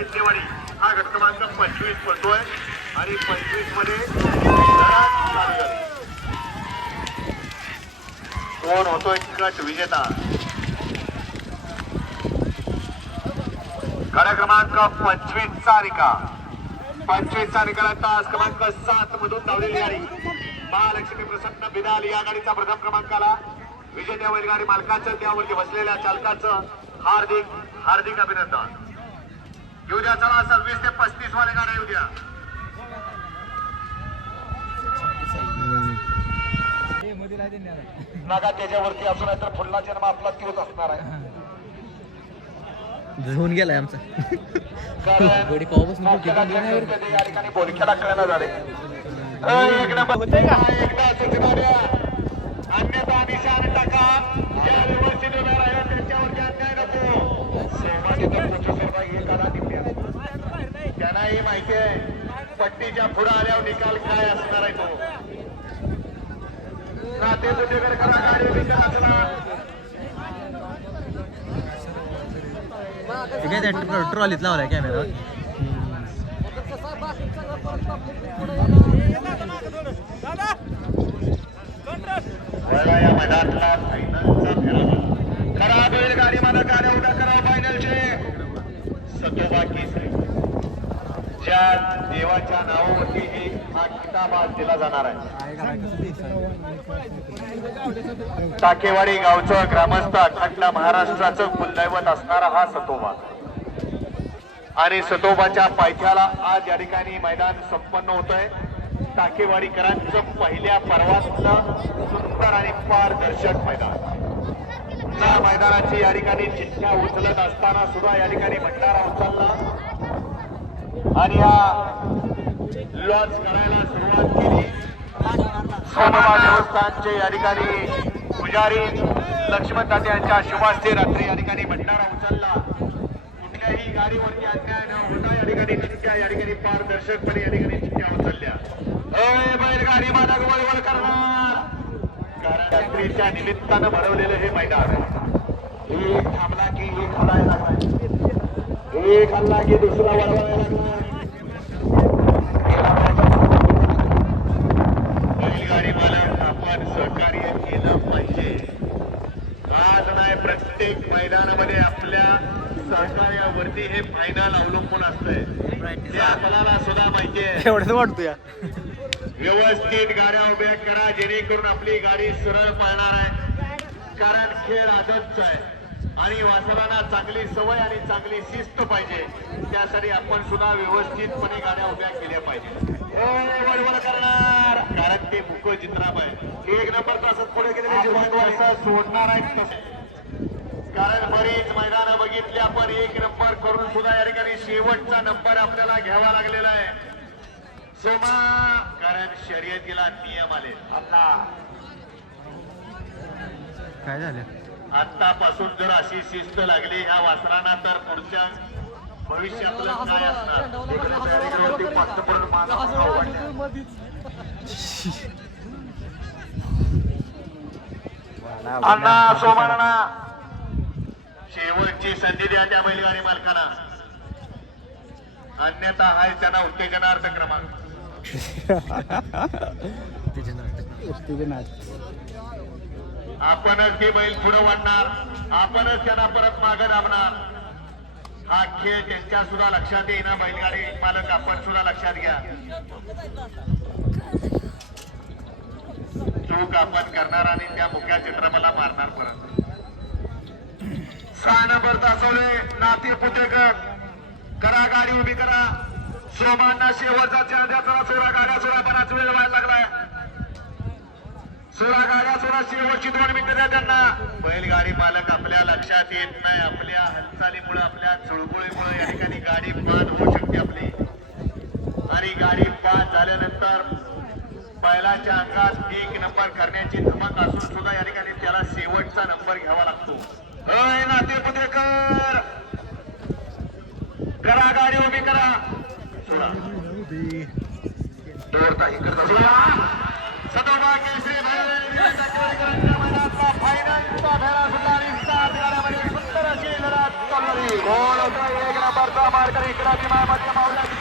शिंदेवाडी हा गट क्रमांक पंचवीस पडतोय आणि पंचवीसमध्ये कोण होतोय गट विजेता? गड क्रमांक पंचवीस चा निकाल पंचवीस चा निकाल तास क्रमांक सात मधून धावलेली गाडी. महालक्ष्मी प्रसन्न बिदाल या गाडीचा प्रथम क्रमांकाला विजेत्या बैलगाडी मालकाचं त्यावरती बसलेल्या चालकाचं हार्दिक हार्दिक अभिनंदन. येऊ द्या चला सव्वीस ते पस्तीस वाले गाड्या येऊ द्या नका त्याच्यावरती असू नाही तर पुढला जन्म आपला त्योच असणार आहे. होऊन गेलाय आमचा. गडी विरुद्ध या ठिकाणी बोलक्याला कळणार झाले अय, एक नंबर. एकदा सूचना द्या अन्यथा निशाण टाका ज्या व्यवस्थित उभ्या राहिल्या त्यांच्यावरती अन्याय नको सोमानी तर पुढच्या सरकार एकाला निघल्या त्यांनाही माहिती आहे पट्टीच्या पुढे आल्यावर निकाल काय असणार आहे तो? करा गाडी असणार ट्रॉलीत लावलाय कॅमेरा? वळवा या मैदानातला फायनलचा फेरा करा बैलगाडी मला गाड्या उड्या करा फायनलचे सतोबा केसरी. ज्या देवाच्या नावावरती हे हा किताब आज दिला जाणार आहे. टाकेवाडी गावचं ग्रामस्थ अखंड महाराष्ट्राचं कुलदैवत असणारा हा सतोबा. आणि सतोबाच्या पायथ्याला आज या ठिकाणी मैदान संपन्न होतंय. टाकेवाडीकरांचं पहिल्या पर्वासुद्धा सुंदर आणि पारदर्शक मैदान. या मैदानाची या ठिकाणी चिठ्ठ्या उचलत असताना सुद्धा या ठिकाणी भंडारा उचलला. आणि या लॉन्च करायला सुरुवात केली. सोनोबा देवस्थानचे या ठिकाणी पुजारी लक्ष्मण ताते यांच्या शुभास्ते रात्री या ठिकाणी भंडारा उचलला. कुठल्याही गाडीवरती अन्याय न होता या ठिकाणी चिठ्ठ्या या ठिकाणी पारदर्शकपणे या ठिकाणी चिठ्ठ्या उचलल्या. अय बैलगाडी मालक वळवळ करणार. कारण रात्रीच्या निमित्तानं भरवलेलं हे मैदान. आहे एक थांबला की एक हलायला एक हल्ला की दुसरा वळवायला लागणार बैलगाडी मालक आपण सहकार्य केलं पाहिजे. आज नाही प्रत्येक मैदानामध्ये आपल्या सहकार्यावरती हे फायनल अवलंबून असतंय. आपल्याला सुद्धा माहिती आहे. एवढंच वाटतो या. व्यवस्थित गाड्या उभ्या करा जेणेकरून आपली गाडी सरळ पळणार आहे. कारण खेळ आदतच आहे. आणि वासरांना चांगली सवय आणि चांगली शिस्त पाहिजे. त्यासाठी आपण सुद्धा व्यवस्थितपणे गाड्या उभ्या केल्या पाहिजे वळवळ करणार. कारण ते मुख चित्राप आहे. एक नंबर तासात पुढे गेलेले सोडणार आहेत कारण बरीच मैदानं बघितली आपण. एक नंबर करून सुद्धा या ठिकाणी शेवटचा नंबर आपल्याला घ्यावा लागलेला आहे. सोमा कारण शर्यतीला नियम आले. आपला काय झालं? आतापासून जर अशी शिस्त लागली ह्या वासरांना तर पुढच्या भविष्यातलं काय असणार? इकडे बॅरिकेडवरती पास्तपर्यंत माझा भाव वाढला. अण्णा शेवटची संधी द्या त्या बैलगाडी मालकांना अन्यथा हाय त्यांना उत्तेजनार्थ क्रमांक. आपणच ते बैल पुढे वाढणार. आपणच त्यांना परत मागे दाबणार. हा खेळ त्यांच्या सुद्धा लक्षात येईना बैलगाडी मालक आपण सुद्धा लक्षात घ्या. चूक आपण करणार आणि त्या मुख्या चित्रमाला मारणार परत. सहा नंबर तासवले नाते पुतेकर. करा गाडी उभी करा. सोमांना शेवटचा चेहरा सोडा गाड्या सोडा बराच वेळ व्हायला लागलाय. सोळा गाड्या सोळा शेवटची दोन मिनिटं द्या त्यांना. बैलगाडी मालक आपल्या लक्षात येत नाही. आपल्या हालचालीमुळे आपल्या चुळबुळीमुळे या ठिकाणी गाडी बाद होऊ शकते आपली. आणि गाडी बाद झाल्यानंतर बैलाच्या अंगात एक नंबर करण्याची धमक असून सुद्धा या ठिकाणी त्याला शेवटचा नंबर घ्यावा लागतो. अय नाते पुतेकर करा गाडी उभी करा. सोडा दोरता इकडचा सोडा सदोबा केसरी फायनलचा भेळा सुद्धा आणि सात गाड्यामध्ये सुंदर अशी लढत कोण होता एक नंबरचा मारकर इकडा विमानमध्ये मावला